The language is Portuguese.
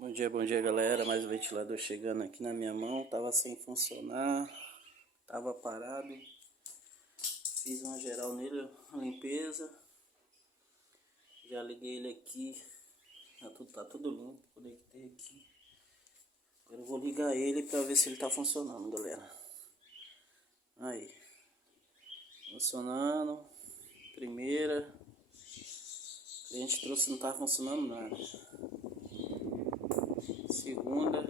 Bom dia galera, mais um ventilador chegando aqui na minha mão, tava sem funcionar, tava parado, fiz uma geral nele, uma limpeza, já liguei ele aqui, tá tudo limpo, conectei aqui, agora eu vou ligar ele pra ver se ele tá funcionando galera, aí, funcionando, primeira, o cliente trouxe não tá funcionando nada. Segunda,